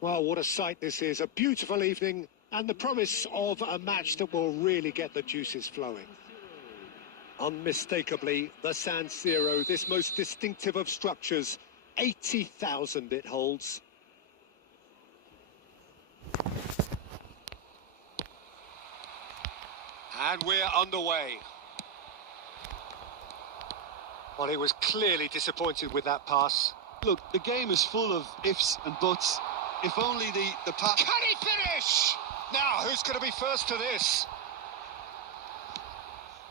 Well, what a sight this is. A beautiful evening and the promise of a match that will really get the juices flowing. Unmistakably, the San Siro, this most distinctive of structures, 80,000 it holds. And we're underway. Well, he was clearly disappointed with that pass. Look, the game is full of ifs and buts. If only the pass... Can he finish? Now, who's going to be first to this?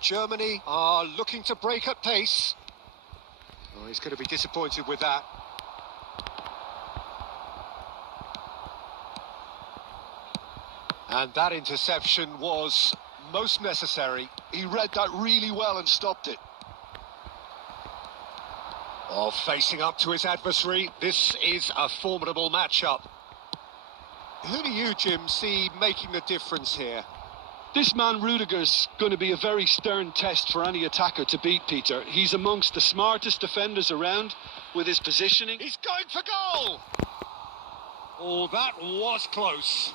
Germany are looking to break at pace. Oh, he's going to be disappointed with that. And that interception was most necessary. He read that really well and stopped it. Oh, facing up to his adversary, this is a formidable matchup. Who do you, Jim, see making the difference here? This man Rudiger's going to be a very stern test for any attacker to beat, Peter. He's amongst the smartest defenders around with his positioning. He's going for goal! Oh, that was close.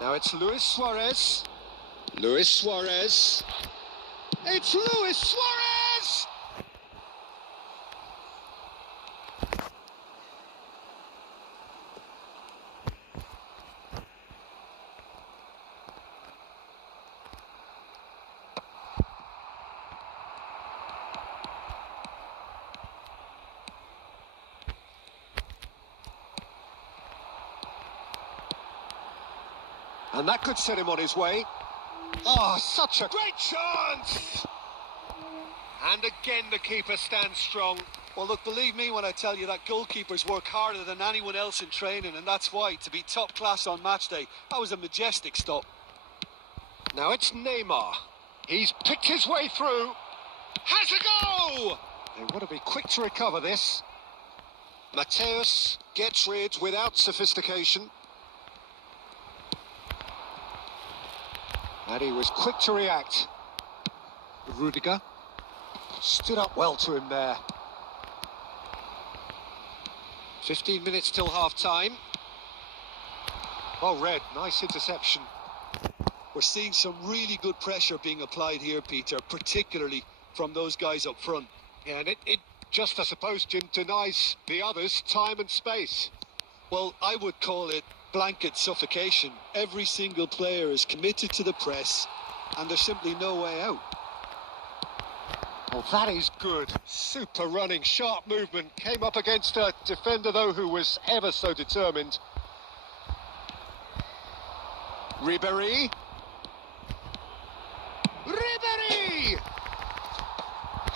Now it's Luis Suarez. Luis Suarez. It's Luis Suarez! And that could set him on his way. Oh, such a great chance! And again, the keeper stands strong. Well, look, believe me when I tell you that goalkeepers work harder than anyone else in training, and that's why, to be top class on match day, that was a majestic stop. Now it's Neymar. He's picked his way through. Has a go! They want to be quick to recover this. Mateus gets rid without sophistication. And he was quick to react. Rudiger stood up well to him there. 15 minutes till half-time. Well read, nice interception. We're seeing some really good pressure being applied here, Peter, particularly from those guys up front. Yeah, and it just, I suppose, Jim, denies the others time and space. Well, I would call it blanket suffocation. Every single player is committed to the press, and there's simply no way out. Well, that is good. Super running, sharp movement. Came up against a defender, though, who was ever so determined. Ribéry. Ribéry!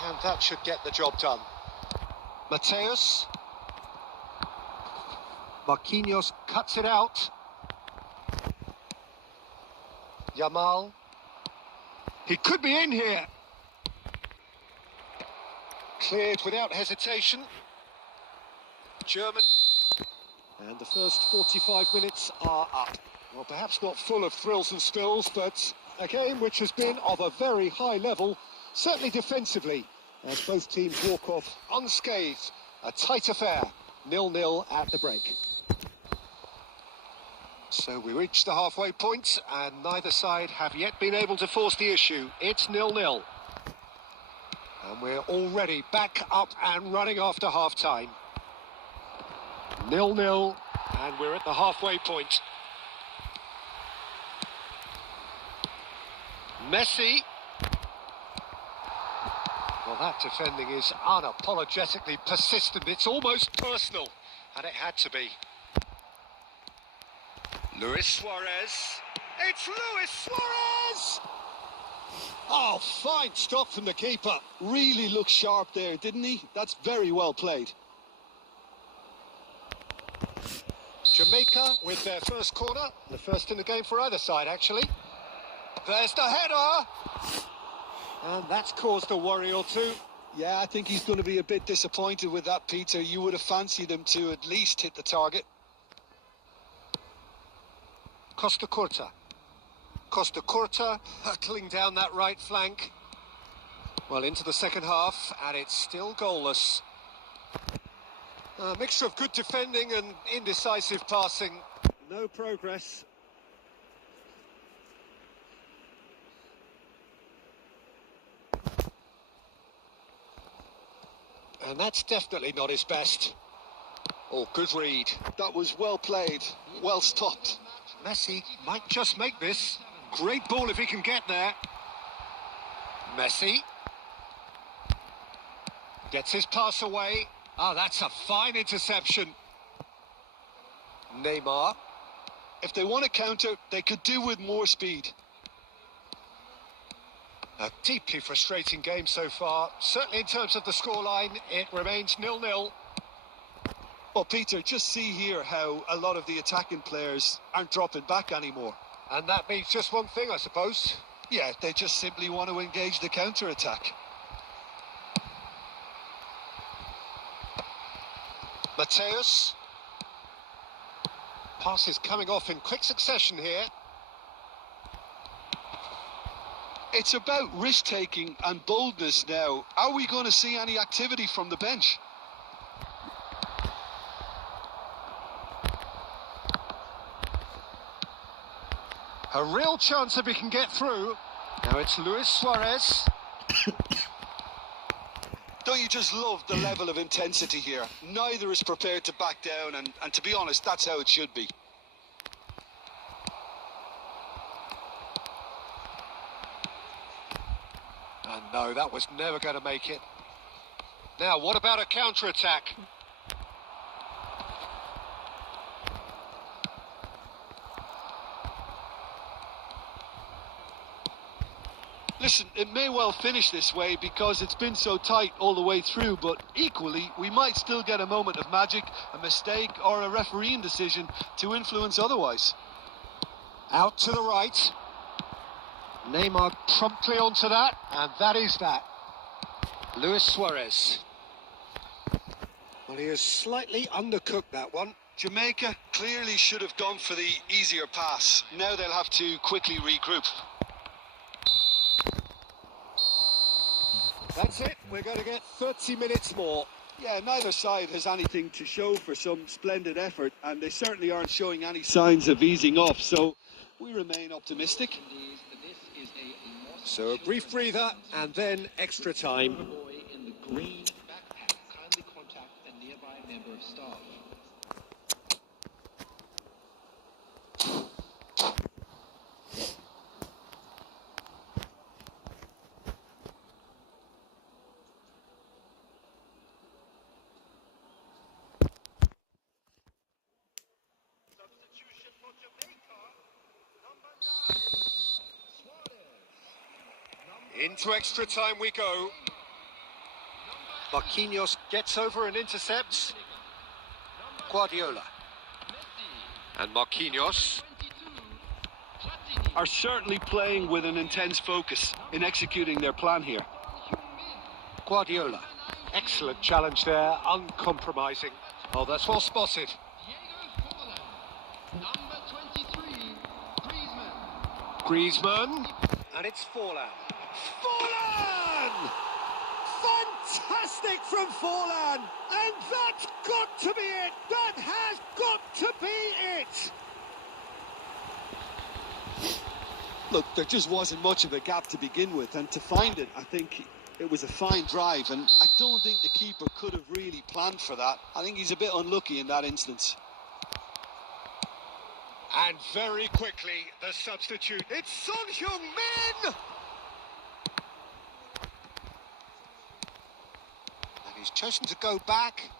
And that should get the job done. Mateus. Marquinhos cuts it out. Yamal. He could be in here. Cleared without hesitation. German. And the first 45 minutes are up. Well, perhaps not full of thrills and spills, but a game which has been of a very high level, certainly defensively, as both teams walk off unscathed. A tight affair, 0-0 at the break. So we reach the halfway point, and neither side have yet been able to force the issue. It's 0-0. And we're already back up and running after half-time. 0-0, and we're at the halfway point. Messi. Well, that defending is unapologetically persistent. It's almost personal, and it had to be. Luis Suarez. It's Luis Suarez! Oh, fine stop from the keeper. Really looked sharp there, didn't he? That's very well played. Jamaica with their first corner. The first in the game for either side, actually. There's the header! And that's caused a worry or two. Yeah, I think he's going to be a bit disappointed with that, Peter. You would have fancied him to at least hit the target. Costa Curta. Costa Curta hurtling down that right flank. Well, into the second half, and it's still goalless. A mixture of good defending and indecisive passing. No progress. And that's definitely not his best. Oh, good read. That was well played, well stopped. Messi might just make this. Great ball if he can get there. Messi gets his pass away. Ah, that's a fine interception. Neymar. If they want to counter, they could do with more speed. A deeply frustrating game so far. Certainly in terms of the scoreline, it remains 0-0. Well, Peter, just see here how a lot of the attacking players aren't dropping back anymore. And that means just one thing, I suppose. Yeah, they just simply want to engage the counter-attack. Mateus. Pass is coming off in quick succession here. It's about risk-taking and boldness now. Are we going to see any activity from the bench? A real chance if he can get through. Now it's Luis Suarez. Don't you just love the level of intensity here? Neither is prepared to back down, and to be honest, that's how it should be. And no, that was never going to make it. Now, what about a counter-attack? Listen, it may well finish this way because it's been so tight all the way through, but equally, we might still get a moment of magic, a mistake, or a refereeing decision to influence otherwise. Out to the right. Neymar promptly onto that, and that is that. Luis Suarez. Well, he has slightly undercooked that one. Jamaica clearly should have gone for the easier pass. Now they'll have to quickly regroup. That's it, we're going to get 30 minutes more. Yeah, neither side has anything to show for some splendid effort, and they certainly aren't showing any signs of easing off, so we remain optimistic. So a brief breather, and then extra time. In the green backpack, kindly contact a nearby member of staff. Substitution for Jamaica, number 9. Into extra time we go. Marquinhos gets over and intercepts. Guardiola. And Marquinhos. Are certainly playing with an intense focus in executing their plan here. Guardiola. Excellent challenge there, uncompromising. Oh, that's well spotted. Griezmann. And it's Forlan. Forlan! Fantastic from Forlan! And that's got to be it! That has got to be it! Look, there just wasn't much of a gap to begin with, and to find it, I think it was a fine drive, and I don't think the keeper could have really planned for that. I think he's a bit unlucky in that instance. And very quickly, the substitute. It's Son Heung-min! And he's chosen to go back.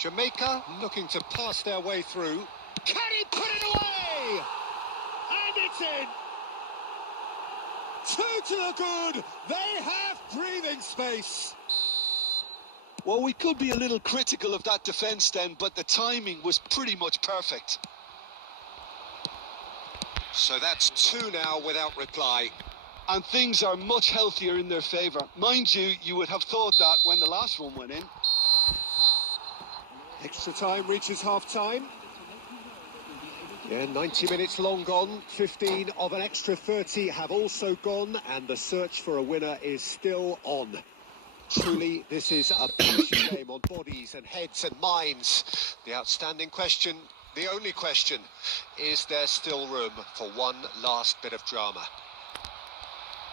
Jamaica looking to pass their way through. Can he put it away? And it's in! 2 to the good. They have breathing space. Well, we could be a little critical of that defence then, but the timing was pretty much perfect. So that's 2 now without reply. And things are much healthier in their favour. Mind you, you would have thought that when the last one went in. Extra time reaches half-time. Yeah, 90 minutes long gone, 15 of an extra 30 have also gone, and the search for a winner is still on. Truly, this is a passion game on bodies and heads and minds. The outstanding question, the only question, is there still room for one last bit of drama?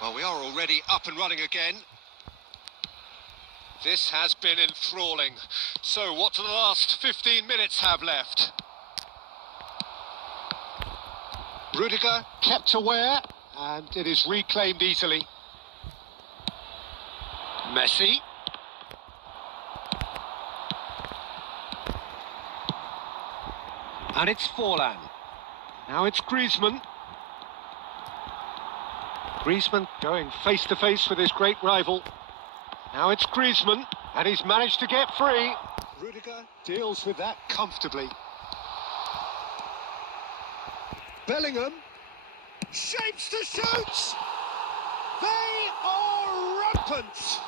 Well, we are already up and running again. This has been enthralling. So, what do the last 15 minutes have left? Rudiger kept aware, and it is reclaimed easily. Messi. And it's Forlan. Now it's Griezmann. Griezmann going face to face with his great rival. Now it's Griezmann, and he's managed to get free. Rudiger deals with that comfortably. Bellingham shapes to shoot. They are rampant.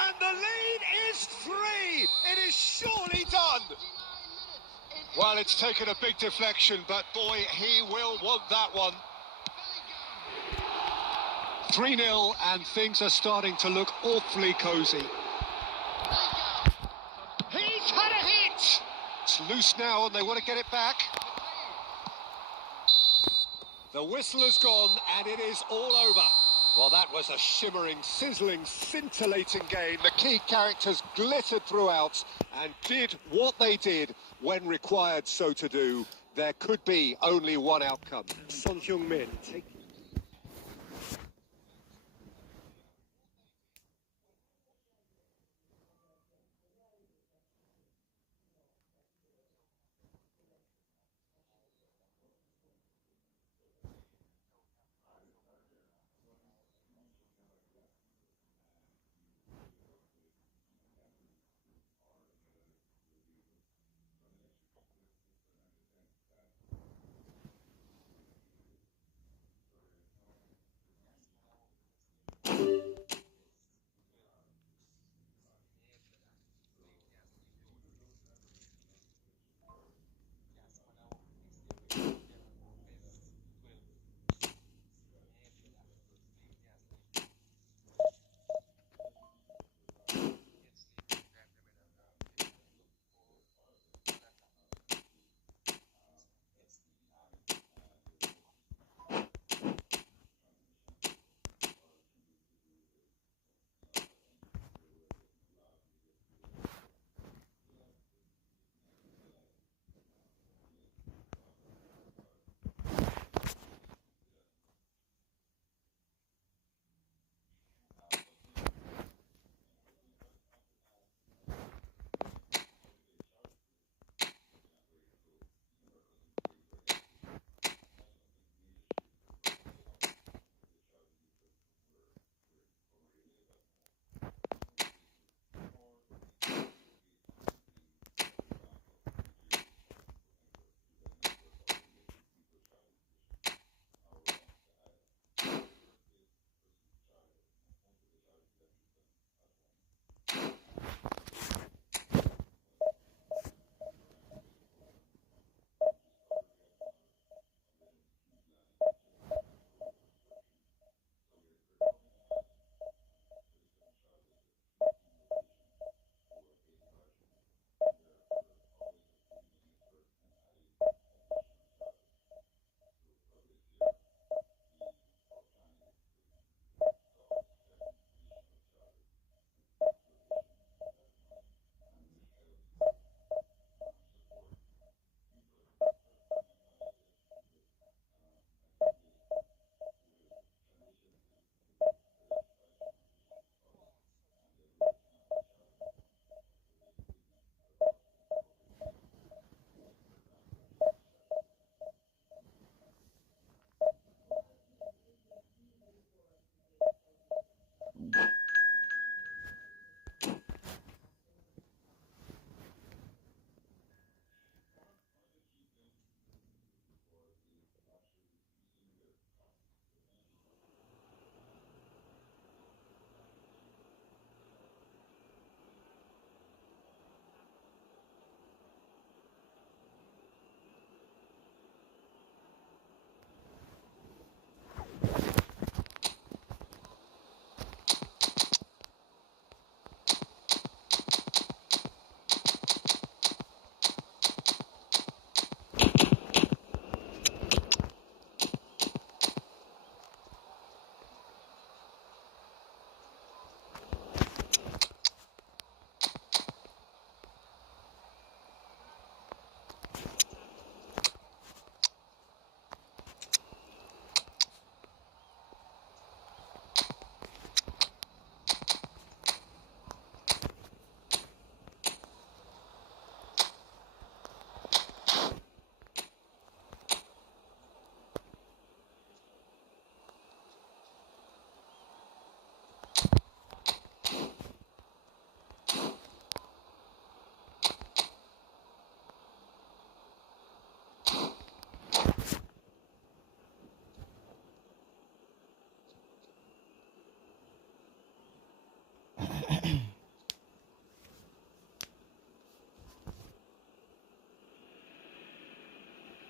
And the lead is 3. It is surely done. Well, it's taken a big deflection, but boy, he will want that one. 3-0, and things are starting to look awfully cosy. He's had a hit! It's loose now, and they want to get it back. The whistle has gone, and it is all over. Well, that was a shimmering, sizzling, scintillating game. The key characters glittered throughout and did what they did when required so to do. There could be only one outcome. Son Heung-min take.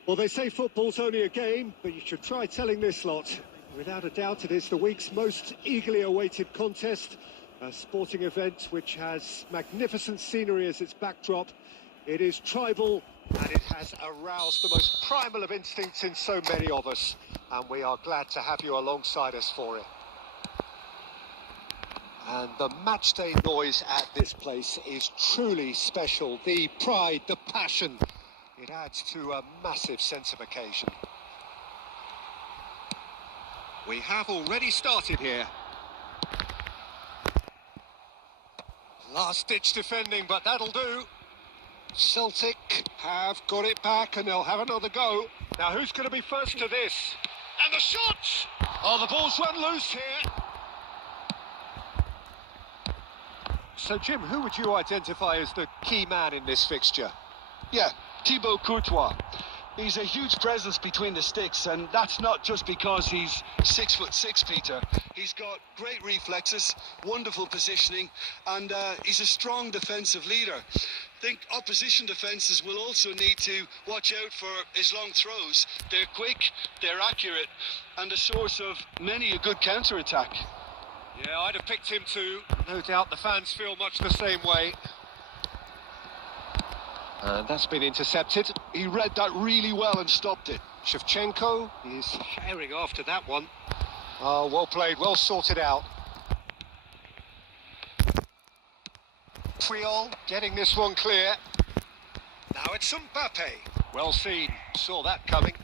Well, they say football's only a game, but you should try telling this lot. Without a doubt, it is the week's most eagerly awaited contest, a sporting event which has magnificent scenery as its backdrop. It is tribal, and it has aroused the most primal of instincts in so many of us, and we are glad to have you alongside us for it. And the matchday noise at this place is truly special. The pride, the passion, it adds to a massive sense of occasion. We have already started here. Last-ditch defending, but that'll do. Celtic have got it back, and they'll have another go. Now, who's going to be first to this? And the shot! Oh, the ball's run loose here. So, Jim, who would you identify as the key man in this fixture? Yeah, Thibaut Courtois. He's a huge presence between the sticks, and that's not just because he's 6'6", Peter. He's got great reflexes, wonderful positioning, and he's a strong defensive leader. I think opposition defences will also need to watch out for his long throws. They're quick, they're accurate, and a source of many a good counter-attack. Yeah, I'd have picked him too. No doubt the fans feel much the same way. And that's been intercepted. He read that really well and stopped it. Shevchenko is herring after that one. Oh, well played, well sorted out. Friol getting this one clear. Now it's Mbappe. Well seen, saw that coming.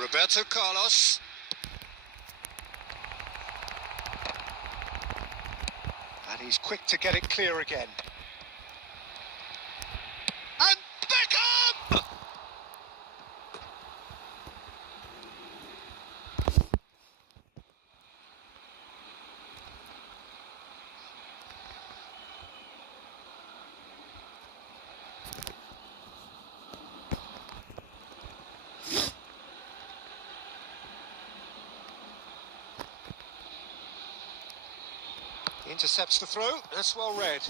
Roberto Carlos. And he's quick to get it clear again. And Beckham! Intercepts the throw, that's well read.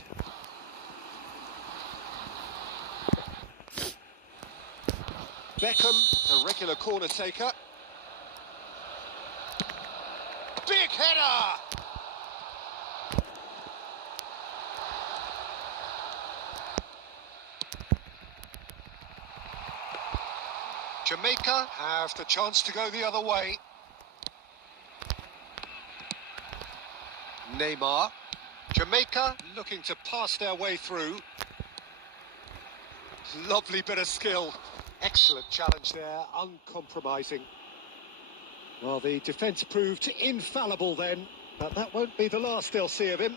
Beckham, a regular corner taker. Big header! Jamaica have the chance to go the other way. Neymar. Jamaica looking to pass their way through. Lovely bit of skill. Excellent challenge there, uncompromising. Well, the defence proved infallible then, but that won't be the last they'll see of him.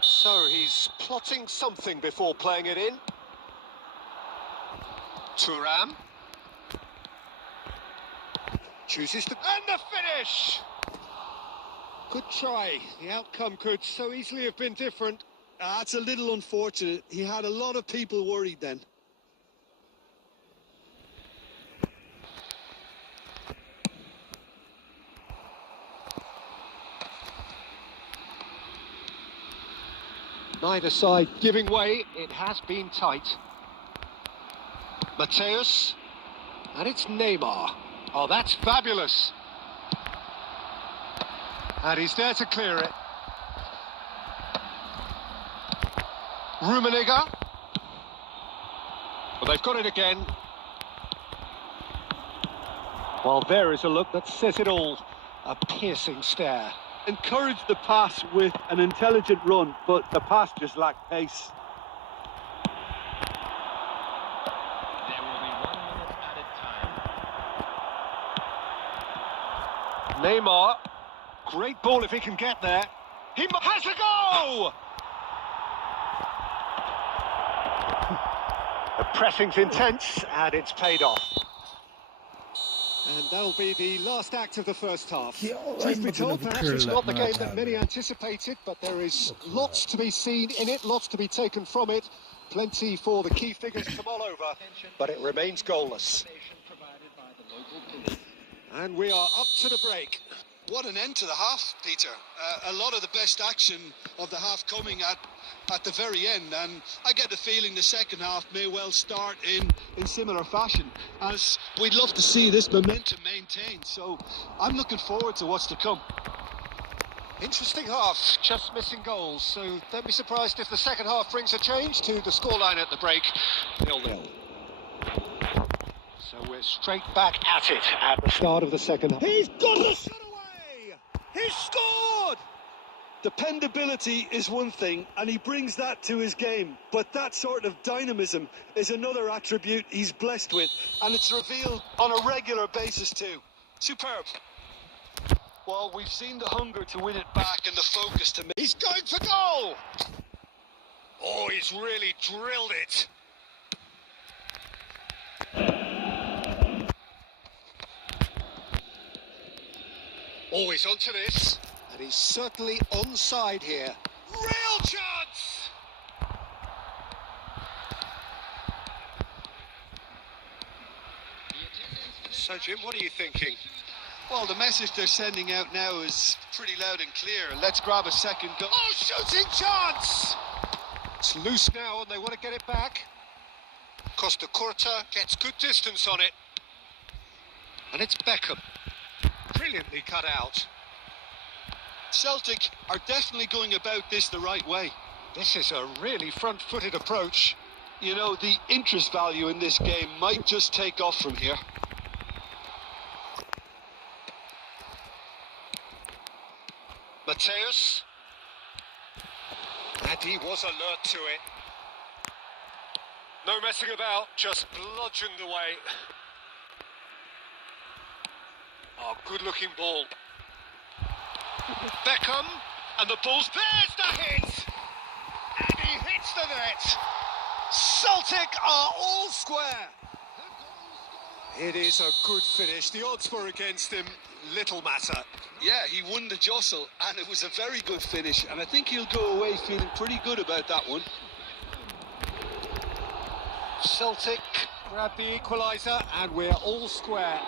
So he's plotting something before playing it in. Thuram. Chooses the... And the finish! Good try. The outcome could so easily have been different. It's a little unfortunate. He had a lot of people worried then. Neither side giving way. It has been tight. Mateus. And it's Neymar. Oh, that's fabulous. And he's there to clear it. Rummenigge. Well, they've got it again. Well, there is a look that says it all. A piercing stare. Encouraged the pass with an intelligent run, but the pass just lacked pace. There will be 1 minute added time. Neymar. Great ball if he can get there. He has a go! The pressing's intense, and it's paid off. And that'll be the last act of the first half. Truth be told, perhaps it's not the game that many anticipated, but there is lots to be seen in it, lots to be taken from it. Plenty for the key figures to mull over, but it remains goalless. And we are up to the break. What an end to the half, Peter. A lot of the best action of the half coming at the very end, and I get the feeling the second half may well start in similar fashion, as we'd love to see this momentum maintained. So I'm looking forward to what's to come. Interesting half, just missing goals, so don't be surprised if the second half brings a change to the scoreline at the break. 0-0. So we're straight back at it at the start of the second half. He's got the shot away! He's scored! Dependability is one thing, and he brings that to his game. But that sort of dynamism is another attribute he's blessed with, and it's revealed on a regular basis too. Superb. Well, we've seen the hunger to win it back and the focus to... He's going for goal! Oh, he's really drilled it. Oh, he's onto this. And he's certainly onside here. Real chance! So, Jim, what are you thinking? Well, the message they're sending out now is pretty loud and clear. Let's grab a second goal. Oh, shooting chance! It's loose now and they want to get it back. Costa Curta gets good distance on it. And it's Beckham. Brilliantly cut out. Celtic are definitely going about this the right way. This is a really front-footed approach. You know, the interest value in this game might just take off from here. Mateus. And he was alert to it. No messing about, just bludgeoned away. Oh, good-looking ball. Beckham, and the ball's there's the hit! And he hits the net! Celtic are all square! It is a good finish. The odds were against him, little matter. Yeah, he won the jostle, and it was a very good finish, and I think he'll go away feeling pretty good about that one. Celtic grab the equaliser, and we're all square.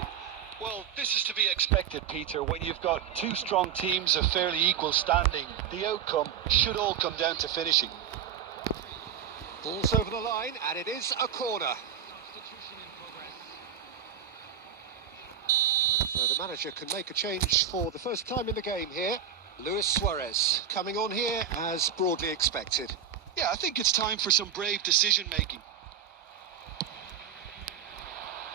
Well, this is to be expected, Peter, when you've got two strong teams of fairly equal standing. The outcome should all come down to finishing. Ball's over the line, and it is a corner. So the manager can make a change for the first time in the game here. Luis Suarez coming on here as broadly expected. Yeah, I think it's time for some brave decision-making.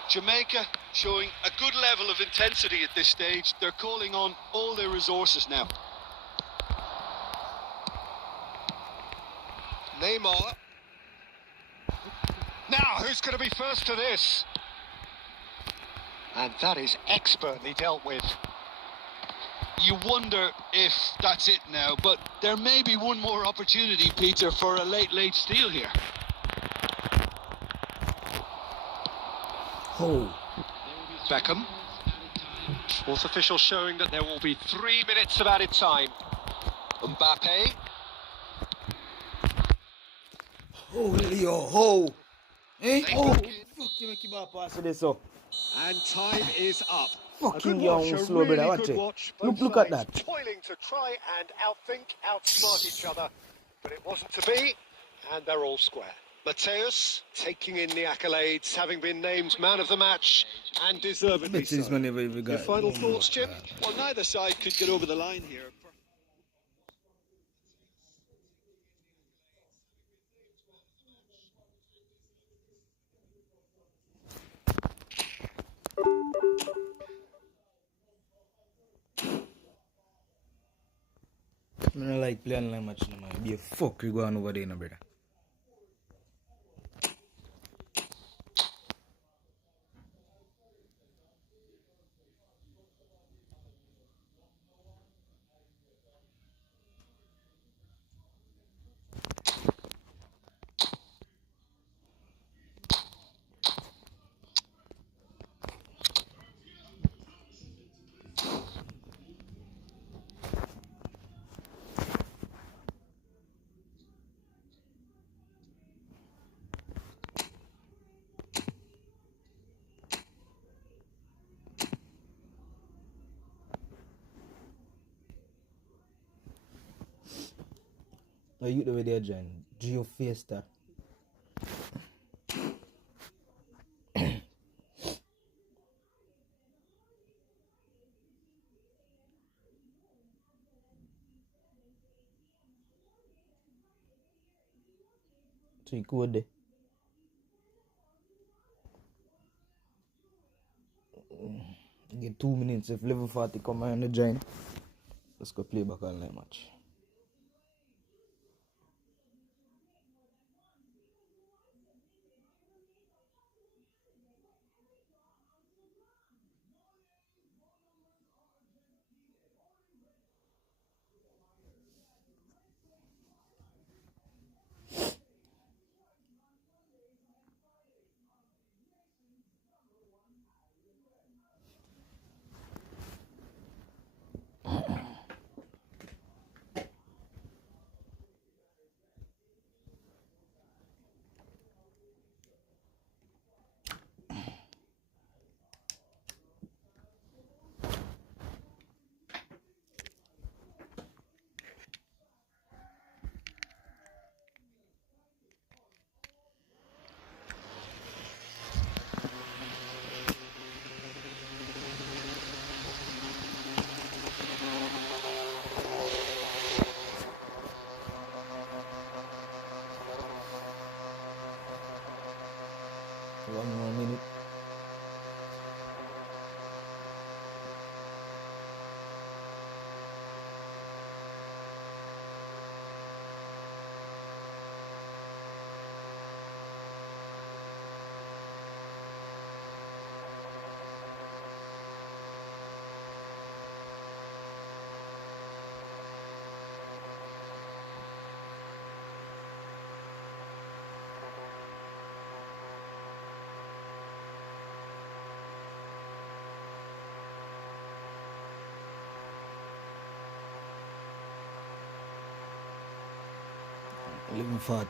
Jamaica showing a good level of intensity at this stage. They're calling on all their resources now. Neymar. Now, who's going to be first to this? And that is expertly dealt with. You wonder if that's it now, but there may be one more opportunity, Peter, for a late steal here. Oh. Beckham. Fourth official showing that there will be 3 minutes of added time. Mbappe. Holy ho! Eh? Oh! Fuck you, make him pass this so. And time is up. Fucking young slow brother, watch it. Look at that. Toiling to try and outthink, outsmart each other, but it wasn't to be, and they're all square. Mateus taking in the accolades, having been named man of the match, and deservedly so. Your final thoughts, Jim? Well, neither side could get over the line here. I don't like playing like much no man. Be a fuck you going over there, no brother. No, you the way they join. Geo Fiesta. So you code there. Get 2 minutes if level 40 come on the join. Let's go play back online match. One more minute. Living 40.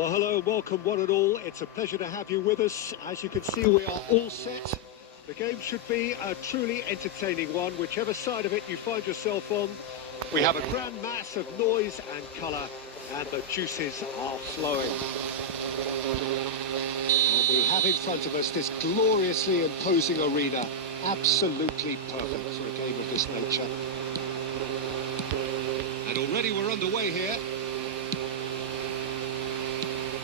Well, hello and welcome one and all. It's a pleasure to have you with us. As you can see, we are all set. The game should be a truly entertaining one, whichever side of it you find yourself on. We have a grand mass of noise and colour, and the juices are flowing. And we have in front of us this gloriously imposing arena, absolutely perfect for a game of this nature. And already we're underway here.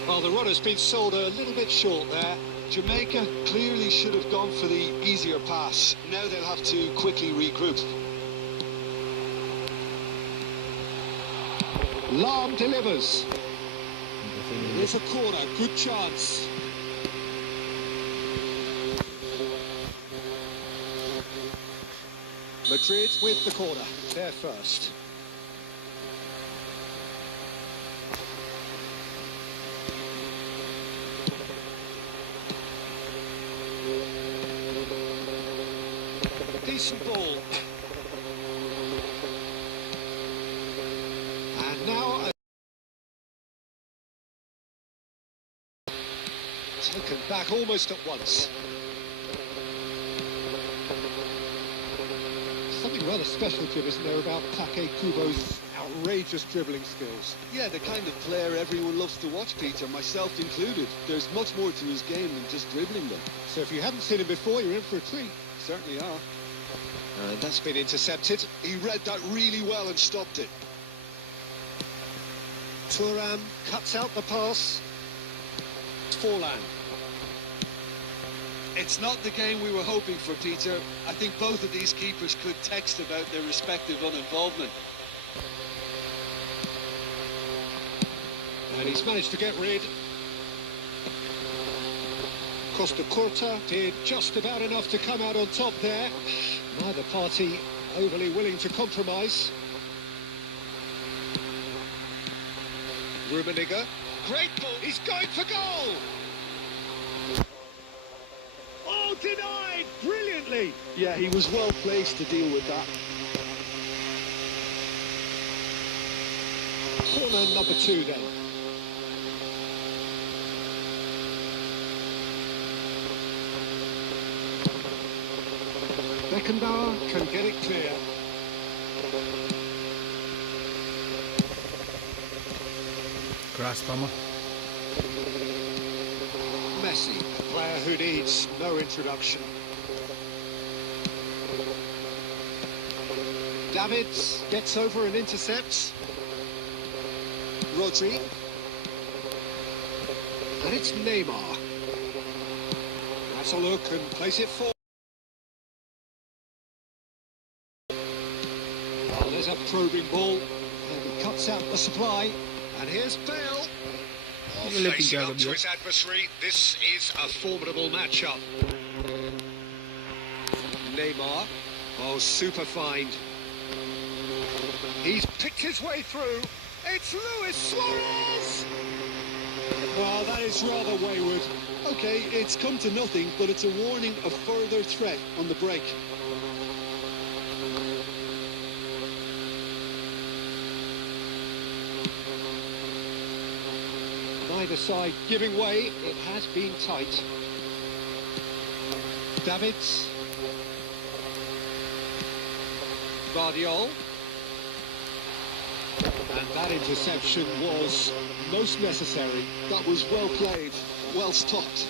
Well, the run has been sold a little bit short there. Jamaica clearly should have gone for the easier pass. Now they'll have to quickly regroup. Lam delivers. Here's a corner, good chance. Madrid with the corner, they're first. Decent ball. And now taken back almost at once. Something rather special, Jim, isn't there, about Take Kubo's outrageous dribbling skills? Yeah, the kind of player everyone loves to watch, Peter, myself included. There's much more to his game than just dribbling them. So if you haven't seen him before, you're in for a treat. Certainly are. And that's been intercepted. He read that really well and stopped it. Thuram cuts out the pass. Forlan. It's not the game we were hoping for, Peter. I think both of these keepers could text about their respective uninvolvement. And he's managed to get rid. Costa Curta did just about enough to come out on top there. Neither party overly willing to compromise. Rummenigge. Great ball. He's going for goal. Oh, denied brilliantly. Yeah, he was well placed to deal with that. Corner number 2 then. Beckenbauer can get it clear. Cross bomber. Messi, a player who needs no introduction. Davids gets over and intercepts. Rodri. And it's Neymar. That's a look and plays it forward. Well, there's a probing ball. And he cuts out the supply. And here's Bale. Oh, facing up to his adversary, this is a formidable matchup. Neymar. Oh, super find. He's picked his way through. It's Luis Suarez! Well, that is rather wayward. OK, it's come to nothing, but it's a warning of further threat on the break. Neither side giving way. It has been tight. Davids. Guardiola. And that interception was most necessary. That was well played, well stopped.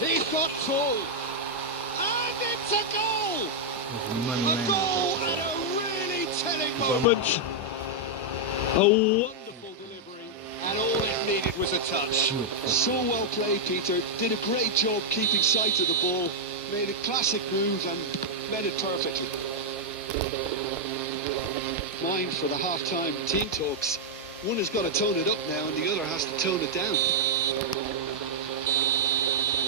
He's got full. And it's a goal! A goal at a really telling moment. A wonderful delivery. And all it needed was a touch. So well played, Peter. Did a great job keeping sight of the ball. Made a classic move and made it perfectly. Mind for the half-time team talks. One has got to tone it up now and the other has to tone it down.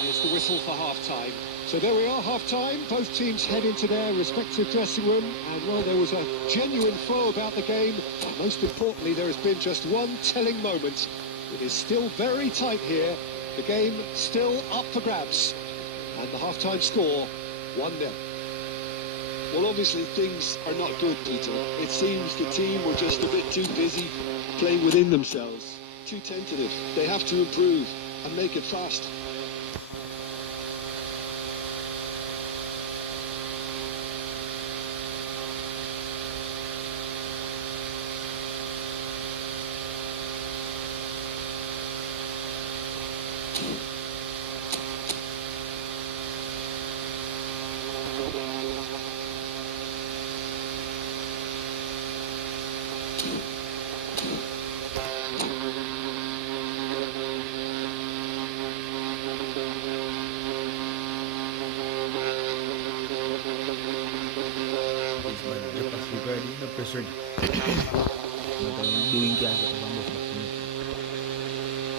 There's the whistle for half-time. So there we are, half-time. Both teams head into their respective dressing room. And, well, there was a genuine flow about the game. And most importantly, there has been just one telling moment. It is still very tight here. The game still up for grabs. And the half-time score, 1-0. Well, obviously things are not good, Peter. It seems the team were just a bit too busy playing within themselves, too tentative. They have to improve and make it fast.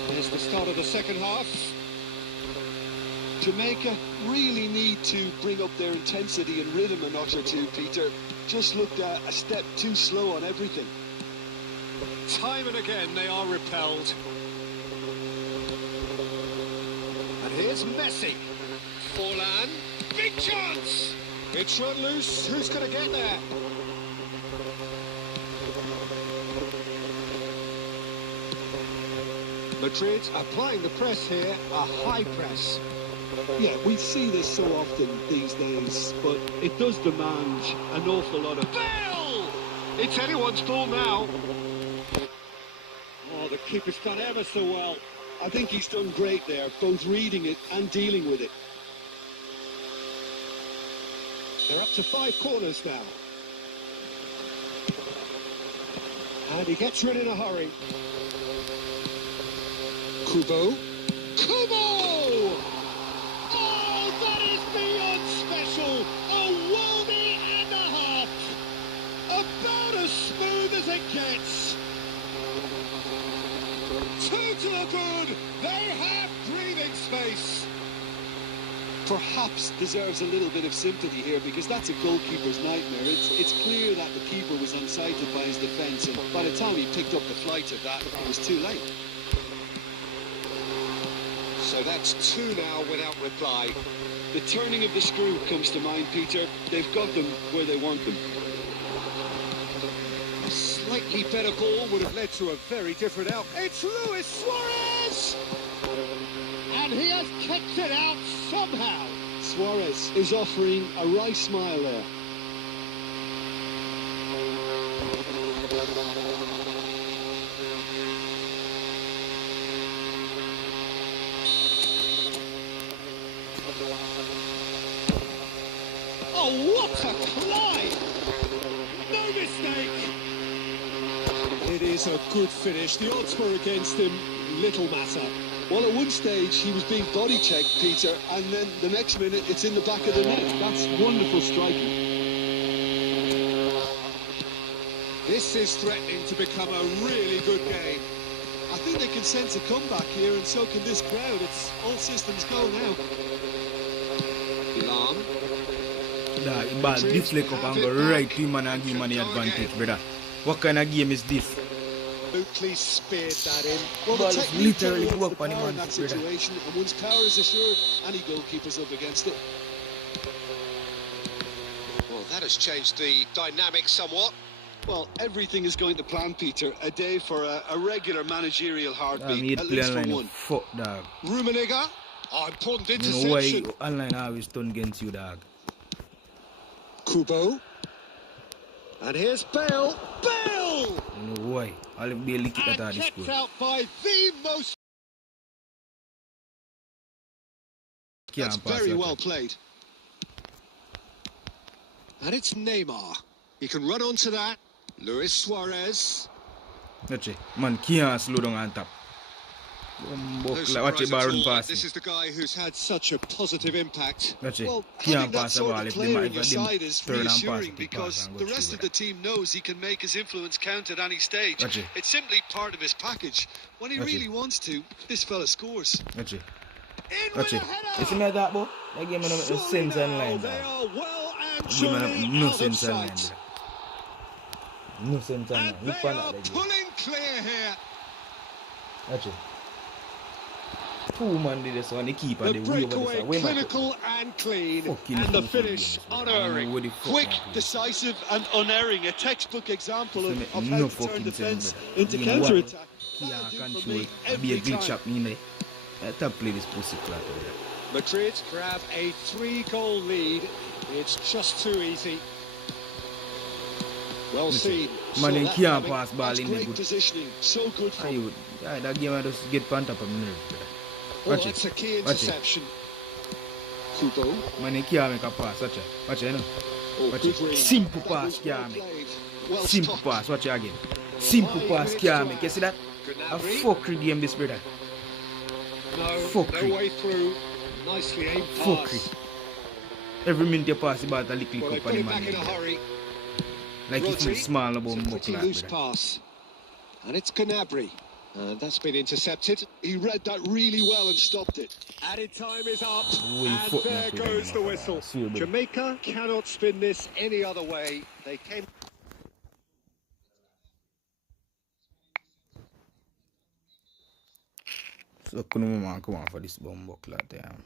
Here's the start of the second half. Jamaica really need to bring up their intensity and rhythm a notch or two, Peter. Just looked a step too slow on everything. Time and again they are repelled. And here's Messi. Forlan. Big chance! It's run loose. Who's going to get there? Madrid applying the press here, a high press. Yeah, we see this so often these days, but it does demand an awful lot of... Bale! It's anyone's ball now. Oh, the keeper's done ever so well. I think he's done great there, both reading it and dealing with it. They're up to 5 corners now. And he gets rid in a hurry. Kubo. Kubo! Oh, that is beyond special! A worldie and a half! About as smooth as it gets! Two to the good! They have breathing space! Perhaps deserves a little bit of sympathy here, because that's a goalkeeper's nightmare. It's clear that the keeper was unsighted by his defence, and by the time he picked up the flight of that, it was too late. So that's 2 now without reply. The turning of the screw comes to mind, Peter. They've got them where they want them. A slightly better goal would have led to a very different outcome. It's Luis Suarez! And he has kicked it out somehow. Suarez is offering a wry smile there. Oh, what a climb! No mistake! It is a good finish. The odds were against him. Little matter. Well, at one stage, he was being body-checked, Peter, and then the next minute, it's in the back of the net. That's wonderful striking. This is threatening to become a really good game. I think they can sense a comeback here, and so can this crowd. It's all systems go now. Lam. Nah, ball deflect up and go right to him and give him the advantage, brother. What kind of game is this? Oakley speared that in. Well, Ball the is technique literally can broke on him power in on that the brother. situation, and once power is assured, any goalkeeper's up against it. Well, that has changed the dynamic somewhat. Well, everything is going to plan, Peter. A day for a regular managerial I heartbeat, mean, at play least for online. one. Fuck, dog. Rummenigge. Oh, important You know why interception. online always turn against you, dog. Kubo. And here's Bale. Bale! You know why? I'll be lick it at all And this kept school. out by the most... That's very well played. And it's Neymar. He can run onto that. Luis Suarez. Watch it. Man, can't slow down on top. No Watch surprise it, at bar run all. past This him. is the guy who's had such a positive impact. Watch it. Well, Can't having that pass the sort ball of if they player might on your have them side is turn and pass reassuring it, because and the go rest through of the team knows he can make his influence count at any stage. Watch it. It's simply part of his package. When he Watch really it. wants to, this fella scores. Watch it. In Watch with it. a header. You see me that, boy? That game no Surely sense now online, they dog. are well and That game truly no out of sense online, sight. brother. No sense online. And Look they on are that game. pulling clear here. Watch it. Two man did this one, the keeper, The the way over breakaway this. Where am I clinical and clean, Fucking and the football finish games, man. unerring. What the fuck, Quick, man? decisive, and unerring. A textbook example Doesn't of make how no to turn fucking defence sense, brother. into Game one, counter-attack. Can't That'll do for control. me Be a every glitch time. up, me, mate. Top play this pussy clap over there. Madrid grab a 3-goal lead. It's just too easy. Well seen. Man, they Saw that can't coming. pass ball That's in the great good. positioning. So good for Aye, yeah, that game I just get pumped up on my nerves, brother. Well, Watch that's it. a key Watch it. interception. Kubo. Man, they can't make a pass. Watch it. Watch it, you know. Oh, Watch good it. read. Simple That pass was well can't make. played. Well Simple stopped. pass. Watch it again. Simple 5 pass minutes can't to make. add. You see that? A Gnabry. fuckery game, this brother. No, Fuckery. no way through. Nicely aimed pass. Fuckery. Every minute you pass about a little Well, they cup put on the him back man. in a hurry. Like he Rodri. feels small about It's a him, pretty loose pass. And it's Gnabry. And that's been intercepted. He read that really well and stopped it. Added time is up. Will And foot there nothing, goes man. the whistle. See you, bro. Jamaica cannot spin this any other way. They came... So, come on for this bum buckler, damn.